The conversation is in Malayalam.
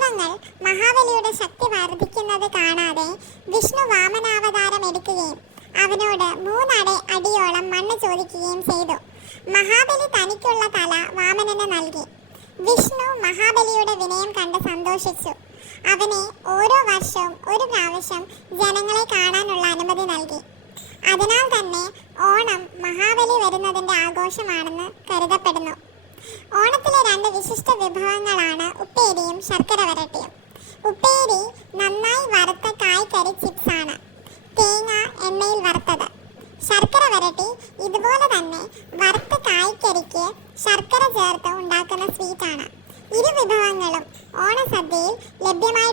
ദൈവങ്ങൾ മഹാബലിയുടെ ശക്തി വർദ്ധിക്കുന്നത് കാണാതെ വിഷ്ണു വാമനാവതാരം എടുക്കുകയും അവനോട് 3 അടിയോളം മണ്ണ് ചോദിക്കുകയും ചെയ്തു. മഹാബലി തനിക്കുള്ള തല വാമനന് നൽകി. വിഷ്ണു മഹാബലിയുടെ വിനയം കണ്ട് സന്തോഷിച്ചു. അവനെ ഓരോ വർഷവും 1 പ്രാവശ്യം ജനങ്ങളെ കാണാനുള്ള അനുമതി നൽകി. അതിനാൽ തന്നെ ഓണം മഹാബലി വരുന്നതിൻ്റെ ആഘോഷമാണെന്ന് കരുതപ്പെടുന്നു. ഓണത്തിലെ 2 വിശിഷ്ട വിഭവങ്ങളാണ് ഉപ്പേരിയും ശർക്കര വരട്ടിയും. ഉപ്പേരി നന്നായി വറുത്ത കായ്ക്കറി ചിപ്സാണ്, തേങ്ങ എണ്ണയിൽ വറുത്തത്. ശർക്കര വരട്ടി ഇതുപോലെ തന്നെ വറുത്ത കായ്ക്കരിക്ക് ശർക്കര ചേർത്ത് ഉണ്ടാക്കുന്ന സ്വീറ്റാണ്. ഇരു വിഭവങ്ങളും ഓണസദ്യയിൽ ലഭ്യമായി